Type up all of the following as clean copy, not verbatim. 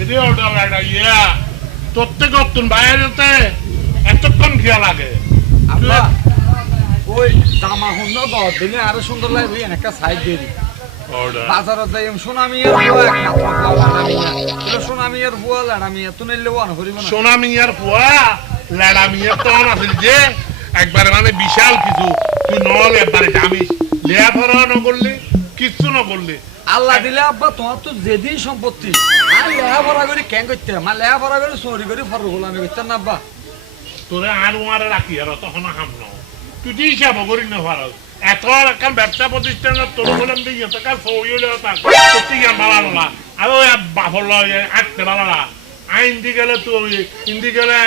এদি অর্ডার লাগা ইয়া তোতে কতন বাইরেতে এতক্ষণ খেয়া লাগে আব্বা ওই জামা হন্য গদ দিলে আরো সুন্দর লাগবে একটা সাইড দিয়ে দি অর্ডার বাজারত যাই সোনামিয়ার বুয়া একমাত্র লাড়ামিয়া এলো সোনামিয়ার বুয়া লাড়ামিয়া তো নিলে ওয়ান করিব না সোনামিয়ার ফুয়া লাড়ামিয়া তো আছিল যে একবার মানে বিশাল কিছু তুই নল একবারে দামিস লেয়া ধরা ন করলি কিচ্ছু ন করলি আল্লাহ দিলে আব্বা তোমার তো যেদিন সম্পত্তি আর লেহা ভরা করে কেন করতে মা লেহা ভরা করে চুরি করে ফরু গোলামি করতেন না আব্বা তোরে আর উমারে রাখি আর তখন হাম ন তুই কি হিসাব করি না পারস এত একটা ব্যবসা প্রতিষ্ঠানের তোর বললাম দিয়ে এত কাজ সইলে তাক সত্যি জ্ঞান ভালো না আর ওই বাফর লয় আটতে ভালো না আইন দি গেলে তুই হিন্দি গেলে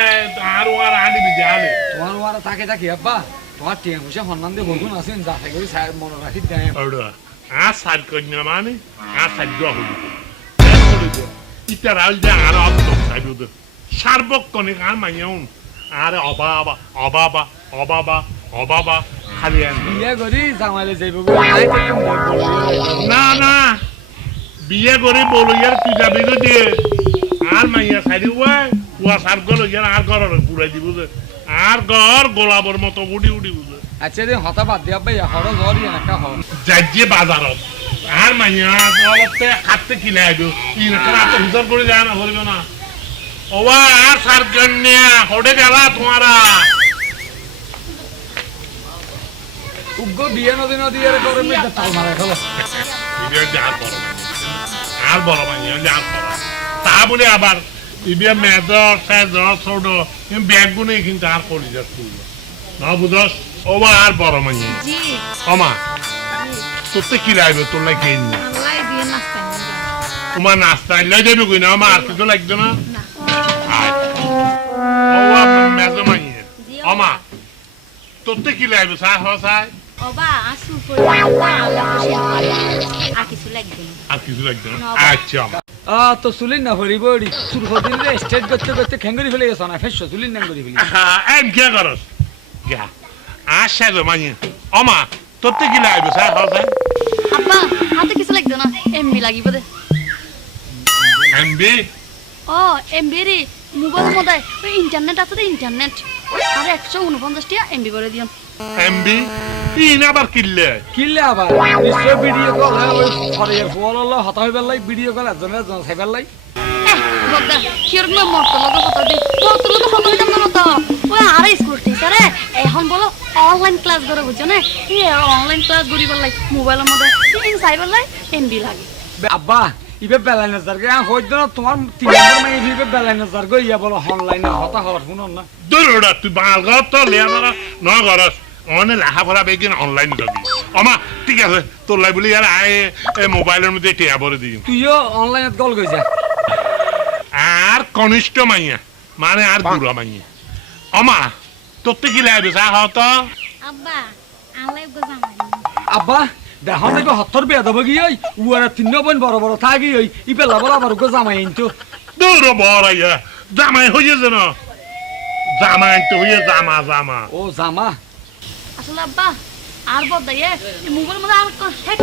আর উমার আনিবি যে আলে তোমার ওয়ারা থাকে থাকি আব্বা তোমার টিয়া পয়সা সন্ধান দিয়ে বন্ধু আছেন যা থাকে মনে রাখি দেয় অর্ডার আর সাইড করি না মানে আর সাইড দেওয়া হইল ইটা রাজ যে আর সাইড সার্বক্ষণিক আর মাইয়াউন আর অবাবা অবাবা অবাবা অবাবা খালি বিয়ে করি জামাইলে যাইব না না বিয়ে করে বলইয়ার তুই যাবি দিয়ে আর মাইয়া সাইডে কুয়া সার গল আর ঘর পুরাই দিব আর ঘর গোলাপের মতো উড়ি উড়ি বুঝে আচ্ছা রে হতা বাদ দিয়া ভাই হরো জরি একটা হ যাইয়ে বাজারত আর মাইয়া অলপতে খাতে কিনে আইব ইনকা রাতে হুজুর করে যায় না বলবে না ওবা আর সার গন্যা হড়ে গেলা তোমারা উগ্র বিয়ে নদী নদী এর করে মেয়ে তাল মারে হলো ভিডিও যা করো আর বড় মাইয়া যা করো তা বলে আবার ইবিয়া মেদর ফেদর ছোট ব্যাগ গুনে কিন্তু আর করি যাচ্ছি না বুঝস ওবা আর বড় মাইয়া জি ওমা তোতে কি লাগবে তোর লাগে কেন আল্লাহ দিয়ে নাস্তা নিয়ে যাও তোমার নাস্তা লই যাবে কই না আমার আর কিছু লাগবে না না ওবা মেজো মাইয়া ওমা তোতে কি লাগবে চা হ চা ওবা আসু করে আল্লাহ খুশি আর কিছু লাগবে না আর কিছু লাগবে না আচ্ছা তো চুলিন না ভরি বড়ি চুল হদিন রে স্টেট করতে করতে খেঙ্গরি ফেলে গেছ না ফেস চুলিন না করি ফেলি এম কে করস গা আশা গো মাইয়া ওমা তোতে কি লাগবে চা হ চা আব্বা হাতে কিছু লাগবে না এমবি লাগিব দে এমবি ও এমবি রে মোবাইল মধ্যে ওই ইন্টারনেট আছে তো ইন্টারনেট আর 149 টাকা এমবি করে দিও এমবি তিন আবার কিনলে কিলে আবার নিশ্চয় ভিডিও কল ওই ফরের ফল হতা হইবার লাই ভিডিও কল একজনের জন সাইবার লাই বগদা কিরকম মত লগো কথা দি মত লগো কথা দিতাম না তো ওই আর স্কুল টিচারে এখন বলো অনলাইন ক্লাস করে বুঝছো না এই অনলাইন ক্লাস করিবার লাই মোবাইলের মধ্যে তিন সাইবার লাই এমবি লাগে আব্বা ইবে বেলাইনার জারগে হইতো না তোমার তিন নম্বর মাই ইবে বেলাইনার জারগে ইয়া বলো অনলাইনে হতা হওয়ার শুনো না দূরটা তুই বাঙাল ঘর তো লিয়া মারা ন ঘরস অনে লাহা ভরা বেগিন অনলাইন যাবি আমা ঠিক আছে তোর লাই বলি আর আয় মোবাইলের মধ্যে টিয়া ভরে দিই তুইও অনলাইনে কল কই যা আর কনিষ্ঠ মাইয়া মানে আর বুড়া মাইয়া আমা তোতে কি লাগবে চা হতো আব্বা আলাই গোজামাই আব্বা দেখো দেখো হত্তর বিয়া দেবো গিয়ে উয়ারা তিন বোন বড় বড় থাকি ওই ইবে লাবলা আবার গো জামাই আনতো দূর বড় ইয়া জামাই হয়ে যেন জামাই তো হয়ে জামা জামা ও জামা আসলে আব্বা আর বদাইয়ে মোবাইল মধ্যে আর হেক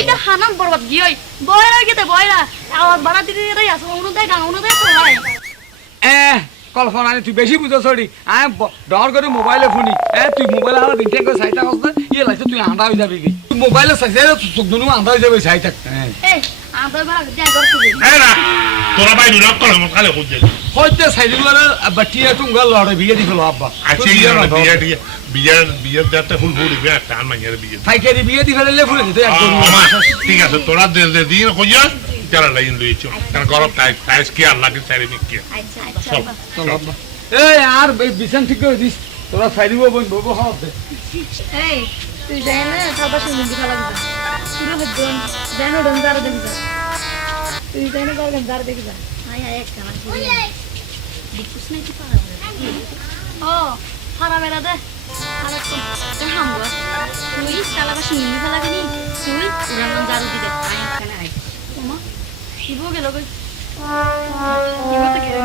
এটা হানাম বরবাদ গিয়ে বয়রা গেতে বয়রা আওয়াজ বাড়া দিতে রে আসো অনুদয় গান অনুদয় তোলাই কল্পনা তুই বেশি বুঝো সরি আমি ডর করে মোবাইলে ফোনি তুই মোবাইলে আর দিন থেকে সাইতা কস না ইয়ে লাগছে তুই আন্ডা হয়ে যাবি কি তুই মোবাইলে চাইছে চোখ দুনু আন্ডা হয়ে যাবে সাই থাক এই আদর ভাগ যা করতে এই না তোরা ভাই দুলা কল মত খালে খুঁজে হইতে সাইডগুলো বাটিয়া টুঙ্গা লড়ে বিয়ে দি ফেলো আব্বা আচ্ছা ইয়া বিয়ে যাতে ফুল ফুল বিয়ে টান মাইয়ার বিয়ে ফাইকারি বিয়ে দি ফেলে ফুলে দিতে একদম ঠিক আছে তোরা দে দিন খুঁজে চল লাইন লইছো কারণ গরম টাইস কি আর লাগে চারি নি কি আচ্ছা আচ্ছা আব্বা চল আব্বা এই আর বিছান ঠিক করে দিস তোরা সাইডিব বন বব হবে এই তুই যাই না সবার সঙ্গে দিখা লাগবে পুরো হদ্দন জানো ডঙ্গার দেখি যা তুই যাই না বারগান দার দেখি যা আয় আয় একটা আমার পুরি দিকুস না কি পারা ও ফারা বেলা দে আর তো হামগো তুই সালাবা সঙ্গে ফেলা গনি তুই উড়ান দারু দিবে আয় এখানে আয় ওমা শিবো গেল কই কি হতে গেল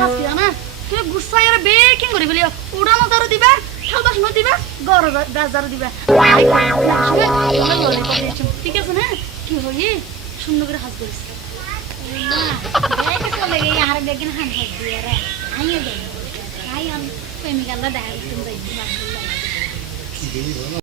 হাসি না তুই গুসাই আর বেকিং করে ফেলিও উড়ানো দারু দিবে খালবাস ন দিবে গর গাছ দারু দিবে ঠিক আছে না কি হই শূন্য করে হাত করিস চলে গিয়ে আর দেখেন হান হাত দিয়ে রে আইও দেখ আই আমি প্রেমিকাল্লা দেখা করতে যাই